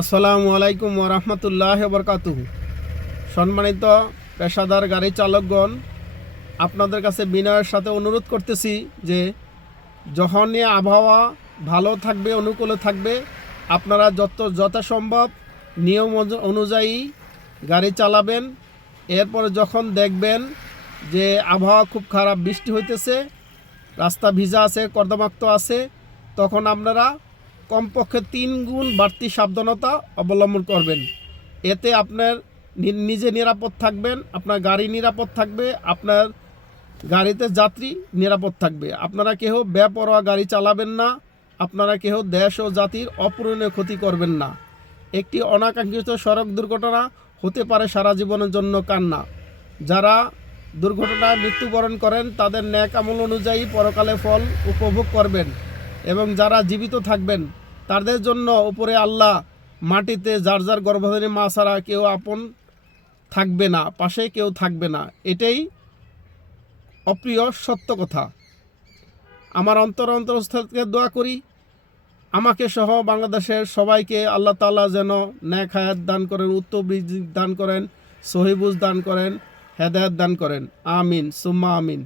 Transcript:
আসসালামু আলাইকুম ওরহমতুল্লাহ বরকাতুহু। সম্মানিত পেশাদার গাড়ি চালকগণ, আপনাদের কাছে বিনয়ের সাথে অনুরোধ করতেছি যে যখনই আবহাওয়া ভালো থাকবে, অনুকূলে থাকবে, আপনারা যথাসম্ভব নিয়ম অনুযায়ী গাড়ি চালাবেন। এরপরে যখন দেখবেন যে আবহাওয়া খুব খারাপ, বৃষ্টি হইতেছে, রাস্তা ভিজা আছে, কর্দমাক্ত আছে, তখন আপনারা কমপক্ষে 3 গুণ বাড়তি সাবধানতা অবলম্বন করবেন। এতে আপনার নিজে নিরাপদ থাকবেন, আপনার গাড়ি নিরাপদ থাকবে, আপনার গাড়িতে যাত্রী নিরাপদ থাকবে। আপনারা কেউ বেপরোয়া গাড়ি চালাবেন না, আপনারা কেউ দেশ ও জাতির অপূরণীয় ক্ষতি করবেন না। একটি অনাকাঙ্ক্ষিত সড়ক দুর্ঘটনা হতে পারে সারা জীবনের জন্য কান্না। যারা দুর্ঘটনায় মৃত্যুবরণ করেন তাদের ন্যাক আমল অনুযায়ী পরকালে ফল উপভোগ করবেন, এবং যারা জীবিত থাকবেন তাদের জন্য উপরে আল্লাহ মাটিতে যার যার গর্ভধারী মা ছাড়া কেউ আপন থাকবে না, পাশে কেউ থাকবে না। এটাই অপ্রিয় সত্য কথা। আমার অন্তরস্থল থেকে দোয়া করি আমাকে সহ বাংলাদেশের সবাইকে আল্লাহ তাআলা যেন ন্যাক হায়াত দান করেন, উত্তম রিজিক দান করেন, সহিবুজ দান করেন, হেদায়েত দান করেন। আমিন সুম্মা আমিন।